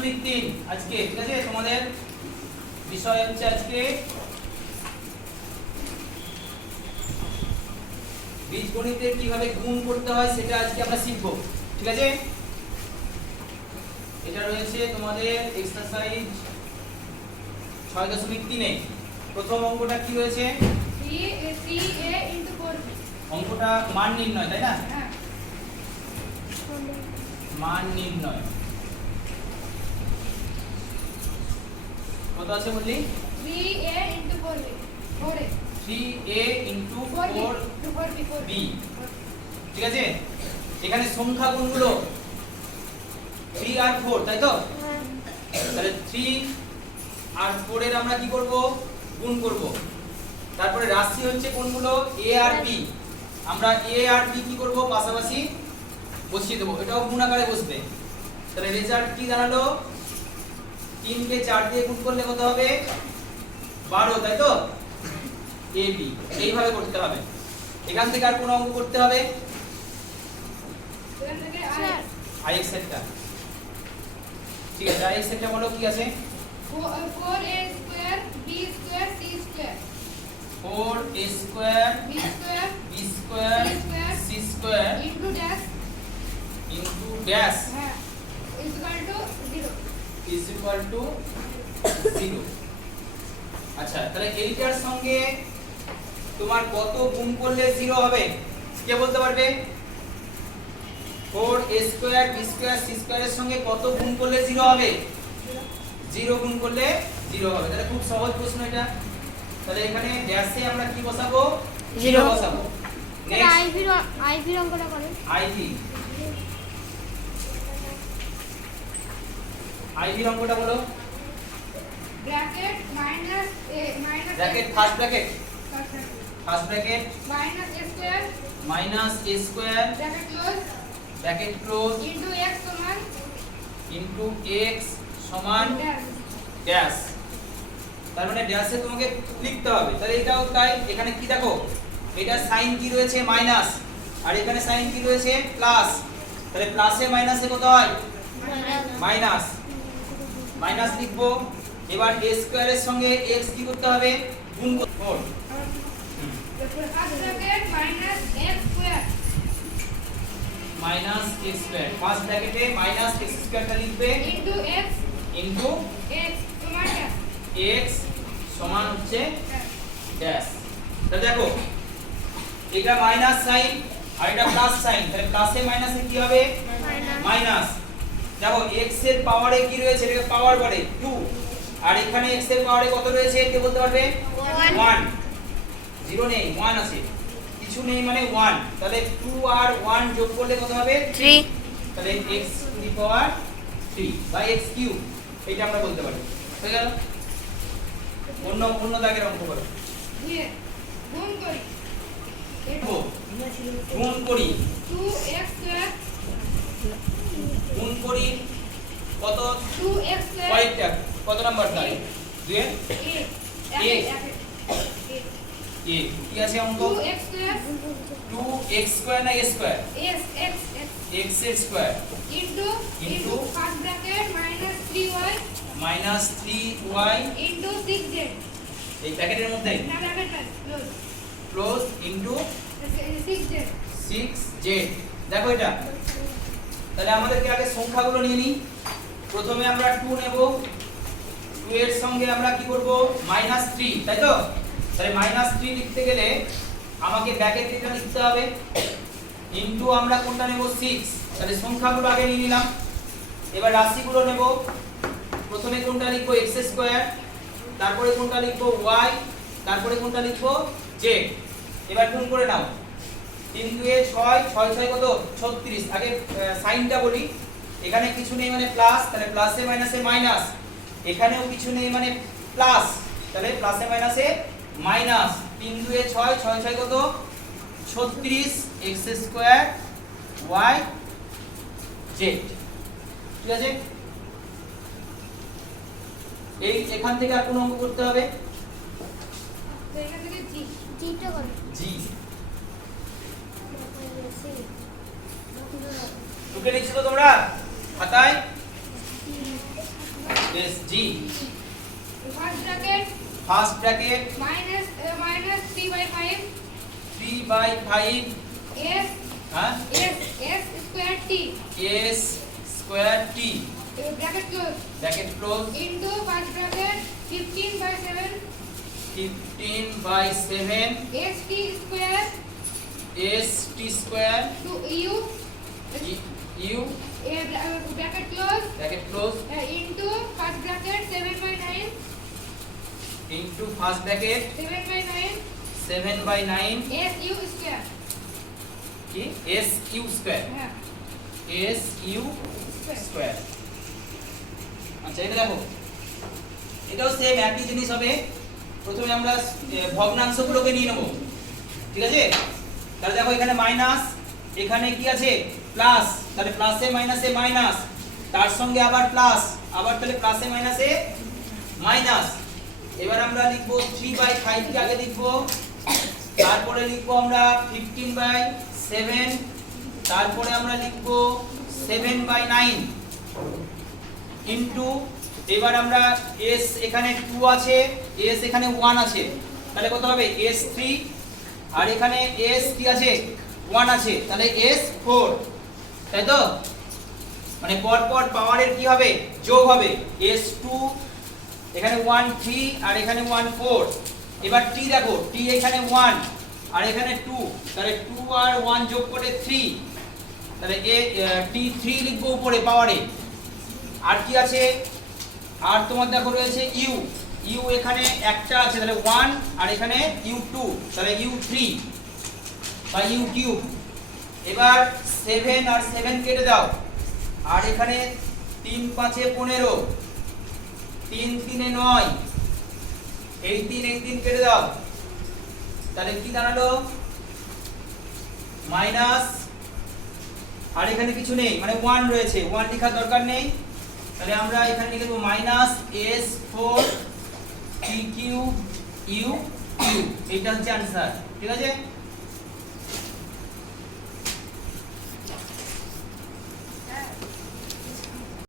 6.3 আজকে, ঠিক আছে? তোমাদের বিষয় হচ্ছে আজকে বীজগণিতে কিভাবে গুণ করতে হয় সেটা আজকে আমরা শিখব, ঠিক আছে? এটা রয়েছে তোমাদের এক্সারসাইজ 6.3 এ। প্রথম অঙ্কটা কি রয়েছে? 3a * 4b। অঙ্কটা মান নির্ণয়, তাই না? হ্যাঁ। মান নির্ণয় কত আছে বললি? 3a * 4b 4a 3a * 4b, ঠিক আছে? এখানে সংখ্যা কোনগুলো? 3 আর 4, তাই তো? তাহলে 3 আর 4 এর আমরা কি করব? গুণ করব। তারপরে রাশি হচ্ছে কোনগুলো? a R b। আমরা a আর b কি করব? পাশাপাশি বসিয়ে দেব, এটাও গুণ আকারে বসবে। তাহলে রেজাল্ট কি দাঁড়ালো? 3 কে 4 দিয়ে গুণ করলে কত হবে? 12, তাই তো? ab এইভাবে করতে হবে। এখান থেকে আর কোন অঙ্ক করতে হবে? এখান থেকে ix এরটা, ঠিক আছে? ix এরটা বলো কি আছে? 4a ² b ² c ² 4a ² b ² b ² c ² * dash into dash হ্যাঁ is equal to 0। আচ্ছা, তাহলে এইটার সঙ্গে তোমার কত গুণ করলে 0 হবে? কে বলতে পারবে? 4a ² b ² c ² এর সঙ্গে কত গুণ করলে 0 হবে? 0 গুণ করলে 0 হবে। তাহলে খুব সহজ প্রশ্ন এটা। তাহলে এখানে ড্যাশে আমরা কি বসাবো? 0 বসাবো। নেক্সট IV অঙ্কটা করেন। iv অঙ্কটা বলো। Bracket minus a minus bracket first bracket minus a square bracket close into x সমান ড্যাশ। তার মানে ড্যাশে তোমাকে লিখতে হবে। তাহলে এটাও তাই। এখানে কি দেখো? এটা সাইন কি রয়েছে? মাইনাস, আর এখানে সাইন কি রয়েছে? প্লাস। তাহলে প্লাসে মাইনাসে কত হয়? মাইনাস। মাইনাস লিখবো। এবার a স্কয়ারের সঙ্গে x কি করতে হবে? গুণ করতে হবে। মাইনাস x স্কয়ার ফার্স্ট ব্র্যাকেটে মাইনাস x স্কয়ারটা লিখবে ইনটু x সমান হচ্ছে ড্যাশ। তাহলে দেখো এটা মাইনাস সাইন আর এটা প্লাস সাইন, তাহলে প্লাসে মাইনাসে কি হবে? মাইনাস। দেখো x এর পাওয়ারে কি রয়েছে? এটাকে পাওয়ার বলে 2, আর এখানে x এর পাওয়ারে কত রয়েছে কে বলতে পারবে? 1। 0 নেই, 1 আছে। কিছু নেই মানে 1। তাহলে 2 আর 1 যোগ করলে কত হবে? 3। তাহলে x টু দি পাওয়ার 3 বা x কিউব, এটা আমরা বলতে পারি। হয়ে গেল? অন্য দাগের অঙ্ক করো। গুণ করি 2x ² গুণ করি কত? 2x ² কয়টা? কত নাম্বার তাই? 2 এ a কি আছে অঙ্ক? 2x স্কয়ার না a স্কয়ার? x এর square into first bracket -3y -3y into 6z এই ব্র্যাকেটের মধ্যে না bracket close into 6z 6z। দেখো এটা, তাহলে আমাদেরকে আগে সংখ্যাগুলো নিয়ে নিই। প্রথমে আমরা 2 নেব। 2 এর সঙ্গে আমরা কি করব? -3, তাই তো? তাহলে -3 লিখতে গেলে আমাকে ব্র্যাকেট এটা লিখতে হবে। ইনটু আমরা কোনটা নেব? 6। তাহলে সংখ্যাগুলো আগে নিয়ে নিলাম। এবার রাশিগুলো নেব। প্রথমে কোনটা লিখব? x স্কয়ার, তারপরে কোনটা লিখব? y, তারপরে কোনটা লিখব? z। এবার গুণ করে নাও। 3 2 6 6 6 কত? 36। আগে সাইনটা বলি। এখানে কিছু নেই মানে প্লাস, তাহলে প্লাসে মাইনাসে মাইনাস। এখানেও কিছু নেই মানে প্লাস, তাহলে প্লাসে মাইনাসে মাইনাস। 3 2 6 6 6 কত? 36 x স্কয়ার y z, ঠিক আছে? এই এখান থেকে আর কোন অঙ্ক করতে হবে? তো এখান থেকে g টা করেন। g টুকে লিখছো তো তোমরা খাতায়? এস জি First bracket first bracket minus 3/5 3/5 s হ্যাঁ s square t s square t bracket close bracket close into first bracket 15/7 15/7 st square s t square to u u bracket close bracket close into first bracket 7/9 into first bracket 7/9 7/9 su square কি s u square হ্যাঁ s u square আচ্ছা এটা দেখো এটাও same একই জিনিস হবে প্রথমে আমরা ভগ্নাংশগুলোকে নিয়ে নেব ঠিক আছে তাহলে দেখো এখানে মাইনাস এখানে কি আছে প্লাস তাহলে প্লাসে মাইনাসে মাইনাস তার সঙ্গে আবার প্লাস আবার তাহলে প্লাসে মাইনাসে মাইনাস এবার আমরা লিখব 3/5 কে আগে লিখব তারপরে লিখব আমরা 15/7 তারপরে আমরা লিখব 7/9 ইনটু এবার আমরা s এখানে 2 আছে s এখানে 1 আছে তাহলে কত হবে s3 আর এখানে s কি আছে 1 আছে তাহলে s4 তাই তো মানে পরপর পাওয়ারের কি হবে যোগ হবে s2 এখানে 1 3 আর এখানে 1 4 এবার t দেখো t এখানে 1 আর এখানে 2 তাহলে 2 আর 1 যোগ করে 3 তাহলে t3 লিখবো উপরে পাওয়ারে আর কি আছে আর তোমার দেখো রয়েছে u এখানে একটা আছে তাহলে 1 আর এখানে u2 তাহলে u3 বা u3 এবার 7 আর 7 কেটে দাও আর এখানে 3 5 এ 15 3 3 এ 9 এই 3 কেটে দাও তাহলে কি দাঁড়ালো মাইনাস আর এখানে কিছু নেই মানে 1 রয়েছে 1 লেখার দরকার নেই তাহলে আমরা এখানে লিখে দেব minus s4 pq u q এটা হচ্ছে आंसर ঠিক আছে